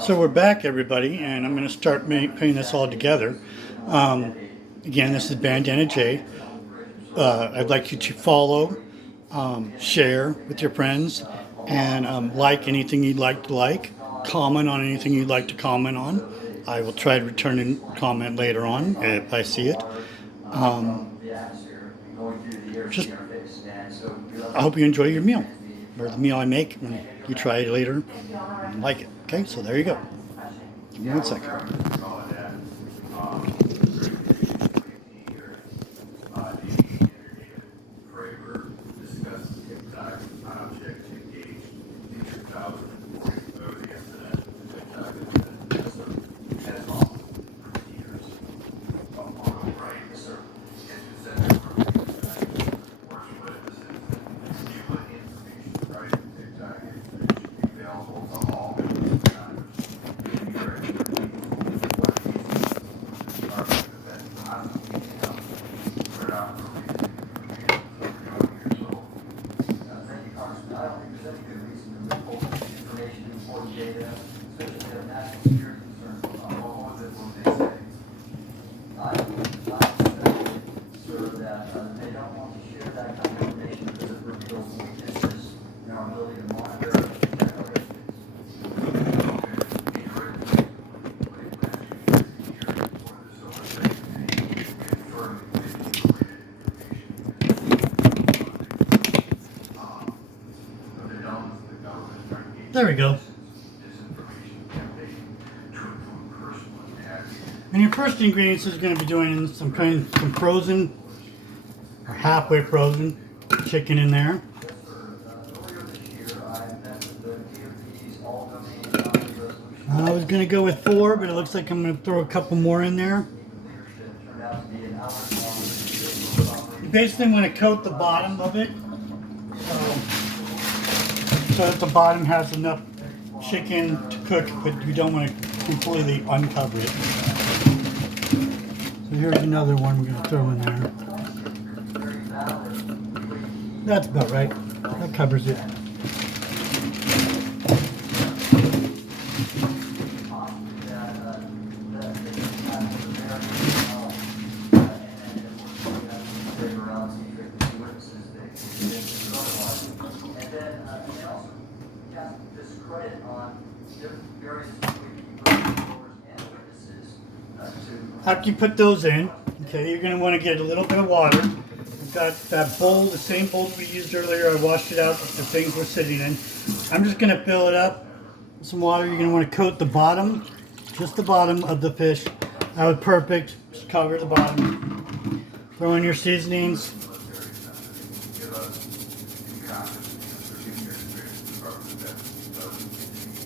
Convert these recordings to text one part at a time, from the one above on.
So we're back, everybody, and I'm going to start putting this all together. Um, Again, this is Bandana J. I'd like you to follow, share with your friends, and like anything you'd like to like. Comment on anything you'd like to comment on. I will try to return a comment later on if I see it. Just, I hope you enjoy your meal, or the meal I make, and you try it later and like it. Okay, so there you go. Give me 1 second. There we go. And your first ingredients is going to be doing some frozen or halfway frozen chicken in there. I was going to go with 4, but it looks like I'm going to throw a couple more in there. You basically want to coat the bottom of it so that the bottom has enough chicken to cook, but you don't want to completely uncover it. So here's another one we're going to throw in there. That's about right. That covers it. After you put those in, okay, you're going to want to get a little bit of water. I've got that bowl, the same bowl we used earlier. I washed it out, the things were sitting in. I'm just going to fill it up with some water. You're going to want to coat the bottom, just the bottom of the fish. That was perfect. Just cover the bottom. Throw in your seasonings.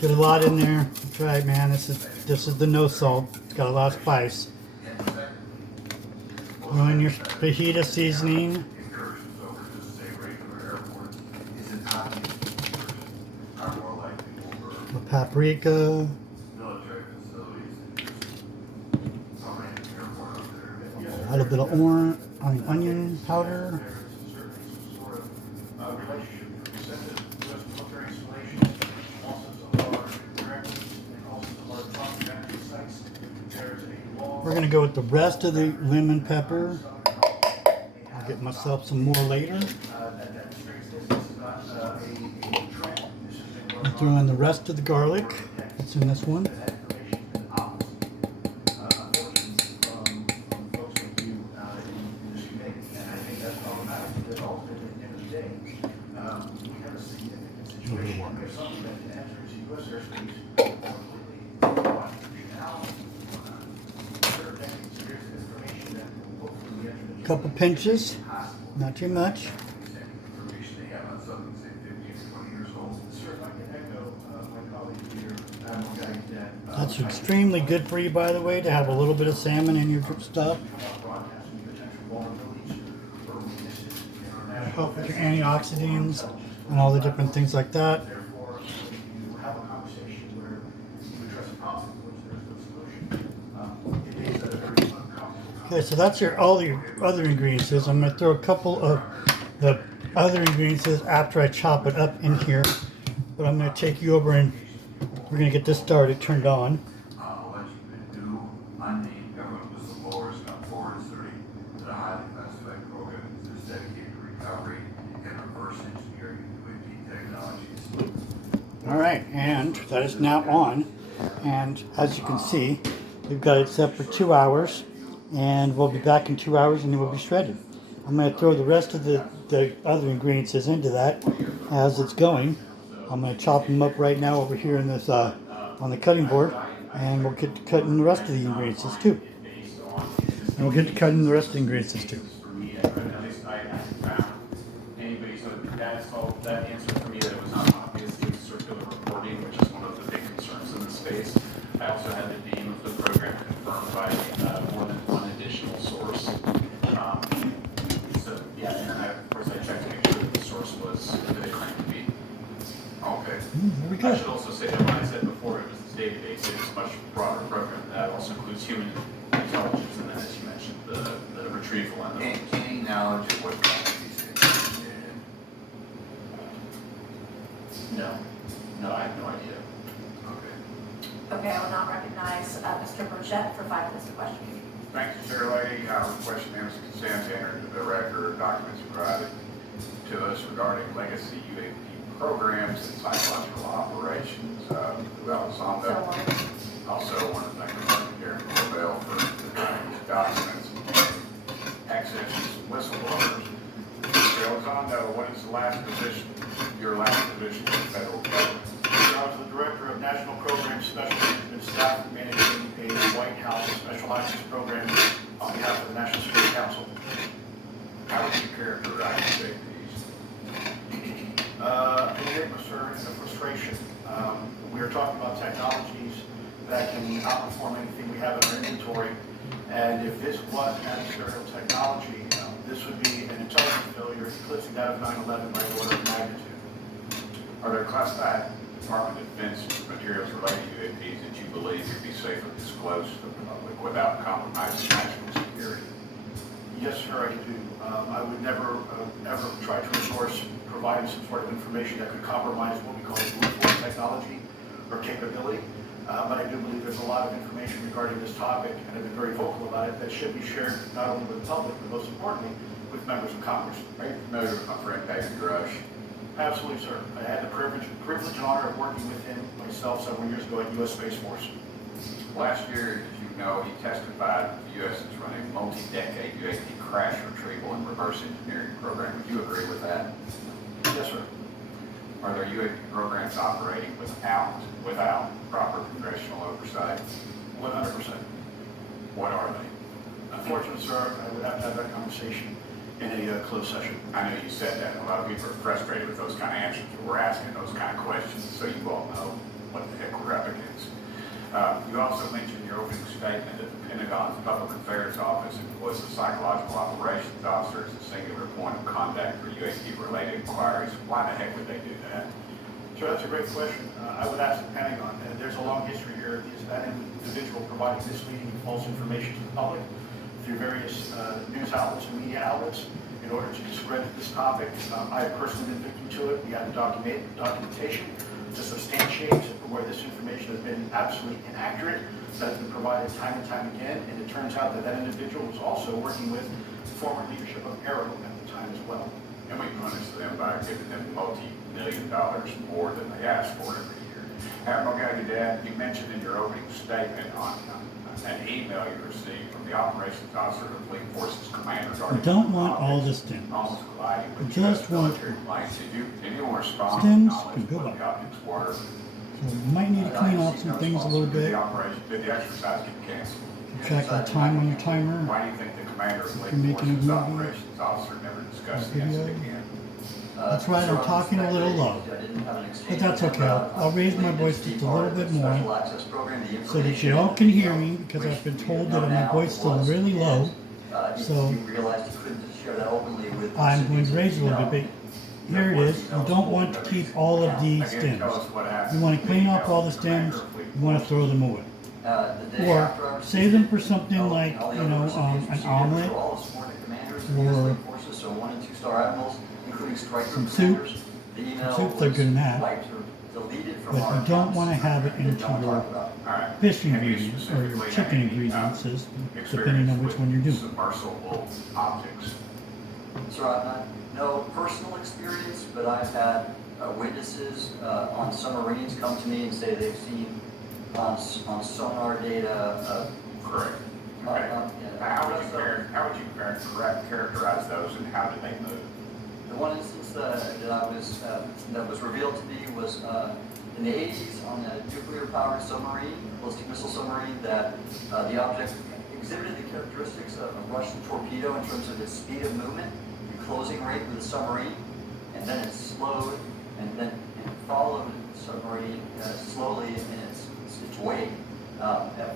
Get a lot in there. That's right, man. This is the no salt. It's got a lot of spice. Throw in your fajita seasoning. The paprika. A little bit of onion powder. We're going to go with the rest of the lemon pepper. I'll get myself some more later. I'll throw in the rest of the garlic. That's in this one. Couple pinches, not too much. That's extremely good for you, by the way, to have a little bit of salmon in your stuff. Help with your antioxidants and all the different things like that. Okay, so that's all your other ingredients. I'm going to throw a couple of the other ingredients after I chop it up in here. But I'm going to take you over and We're going to get this started, turned on. Alleged new unnamed government whistleblowers come forward asserting that a highly classified program is dedicated to recovery and reverse engineering UAP technologies. All right, and that is now on. And as you can see, we've got it set for 2 hours, and we'll be back in 2 hours, and it will be shredded. I'm going to throw the rest of the other ingredients into that as it's going. I'm going to chop them up right now over here in this on the cutting board, and we'll get to cutting the rest of the ingredients too. And we'll get to cutting the rest of the ingredients too. At least I haven't found anybody, so that answer for me that it was not obviously circular reporting, which is one of the big concerns in this space. I also had the name of the program confirmed by more than one additional source. So yeah, and of course I checked to make sure that the source was who they claimed to be. Okay. There we I go. should also say that when I said before it was this database, it is a much broader program. That also includes human intelligence, and then as you mentioned, the retrieval and the Any knowledge of what companies interested in? No, I have no idea. Okay. Okay, I will now recognize Mr. Burchett for 5 minutes of questioning. Thank you, Chair Lady. I request unanimous consent to enter into the record documents provided to us regarding legacy UAP programs and psychological operations throughout So Zonda. ordered. Also, want to thank Darren Corbell for providing these documents and access to some whistleblowers. Mr. Elizondo, what is the last position, your last position in the federal government? I was the Director of National Program Special Management Staff managing a White House Special Access Program on behalf of the National Security Council. How would you characterize these? Enigma, sir, and a frustration. We are talking about technologies that can outperform anything we have in our inventory. And if this was an adversarial technology, this would be an intelligence failure eclipsing that of 9/11 by the order of magnitude. Are there classified Department of Defense materials related to UAPs that you believe could be safely disclosed to the public without compromising national security? Yes, sir, I do. I would never, ever try to endorse providing some sort of information that could compromise what we call brute force technology or capability. But I do believe there's a lot of information regarding this topic, and I've been very vocal about it, that should be shared not only with the public, but most importantly, with members of Congress. Are you familiar with my friend David Grush? Absolutely, sir. I had the privilege and honor of working with him myself several years ago at U.S. Space Force. Last year, as you know, he testified that the U.S. is running a multi-decade UAP crash retrieval and reverse engineering program. Would you agree with that? Yes, sir. Are there UAP programs operating without proper congressional oversight? 100%. What are they? Unfortunately, sir, I would have to have that conversation in a closed session. I know you said that, and a lot of people are frustrated with those kind of answers, but we're asking those kind of questions, so you all know what the heck we're up against. You also mentioned in your opening statement that the Pentagon's Public Affairs Office employs a psychological operations officer as a singular point of contact for UAP-related inquiries. Why the heck would they do that? Sure, that's a great question. I would ask the Pentagon. There's a long history here. Is that individual providing misleading and false information to the public through various news outlets and media outlets in order to discredit this topic? I have personally been victim to it. We have the documentation to substantiate where this information has been absolutely inaccurate, that has been provided time and time again, and it turns out that that individual was also working with former leadership of Arrow at the time as well. And we punish them by giving them multi-million dollars more than they ask for every year. Admiral Gallaudet, you mentioned in your opening statement on an email you received from the operations officer of the Fleet Forces Commander regarding... I don't want all the stems. Almost colliding with Just US want military planes. Did you respond stems to and go what back. the objects were? So we might need to clean off some things a little bit. Did the exercise get canceled? Check the time on your timer. Why do you think the commander of You're Fleet making a Forces movie? operations officer never discussed the Video. incident again? That's right, I'm talking a little low. But that's okay. I'll raise my voice just a little bit more so that you all can hear me, because I've been told that my voice is still really low. So I'm going to raise it a little bit. But here it is. You don't want to keep all of the stems. You want to clean off all the stems. You want to throw them away. Or save them for something like, an omelet, or some soup. Some soup, they're good in that. deleted from But our. you don't accounts want to have it that into don't your talk about. All right. fish Have you ingredients or your specifically chicken had any, ingredients, depending experience on which with one you're doing. Submersible objects. So I've had no personal experience, but I've had witnesses on submarines come to me and say they've seen on sonar data. Correct. Okay. How would you characterize those and how did they move? The one instance that was revealed to me was in the 80s on a nuclear-powered submarine, ballistic missile submarine, that the object exhibited the characteristics of a Russian torpedo in terms of its speed of movement, the closing rate with the submarine, and then it slowed and then it followed the submarine slowly in its way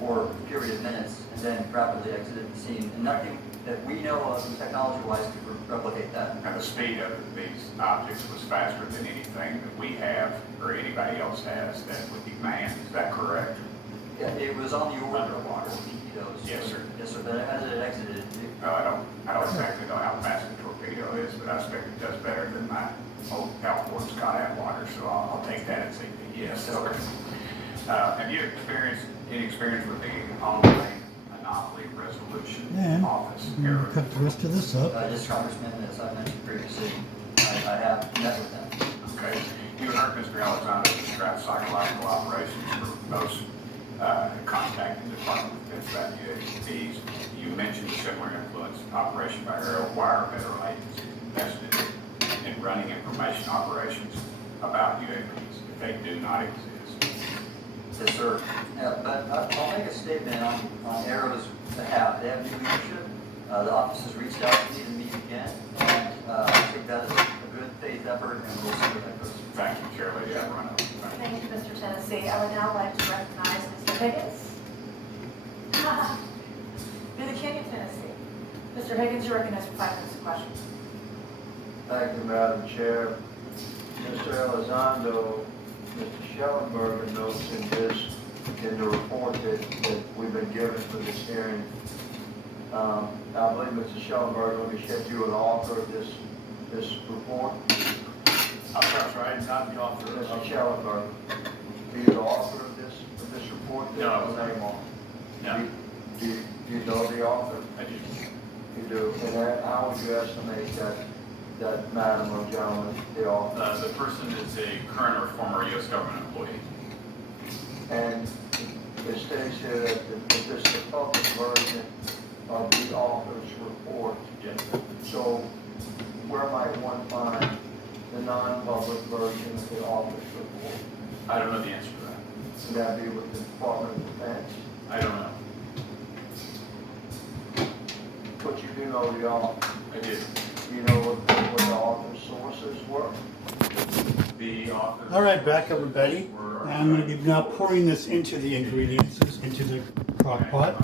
for a period of minutes, and then rapidly exited the scene. And nothing that we know of technology-wise could replicate that. And the speed of these objects was faster than anything that we have or anybody else has that would be manned. Is that correct? Yeah, it was on the order of Underwater. torpedoes. Yes, sir. Yes, sir. But as it exited, I don't exactly know how fast a torpedo is, but I expect it does better than my old Alport Scott Atwater, so I'll take that as a yes. Okay. Have you experienced any experience with the online anomaly resolution And office? I'm going to cut the rest of this up. yes, Congressman, as I mentioned previously, I have met with them. Okay. You heard Mr. Elizondo describe psychological operations for most contacting the Department of Defense about UAVs. You mentioned similar influence operation by Aero. Why are federal agencies invested in running information operations about UAVs if they do not exist? Yes, sir. But I'll make a statement on Aero's behalf. They have new leadership. The office has reached out to me to meet again, and I think that is a good faith effort, and we'll see where that goes. Thank you, Chair Lady Averano. Thank you, Mr. Tennessee. I would now like to recognize Mr. Higgins. You're the king of Tennessee. Mr. Higgins, you're recognized for 5 minutes of questions. Thank you, Madam Chair. Mr. Elizondo, Mr. Schellenberger notes in the report that we've been given for this hearing. I believe Mr. Schellenberger, let me shed you an author of this report. I'm sorry, I'm not the author Mr. of Schellenberger, are you the author of this report? No. There's name on it. No. Do you know the author? I do. You do. And how would you estimate that madam or gentleman, the author? The person is a current or former U.S. government employee. And it states here that this is the public version of the author's report. Yes. So where might one find the non-public version of the author's report? I don't know the answer to that. Would that be with the Department of Defense? I don't know. But you do know the author. I did. You know what the author's sources were? The author. All right, back everybody. I'm going to be now pouring this into the ingredients, into the crock pot.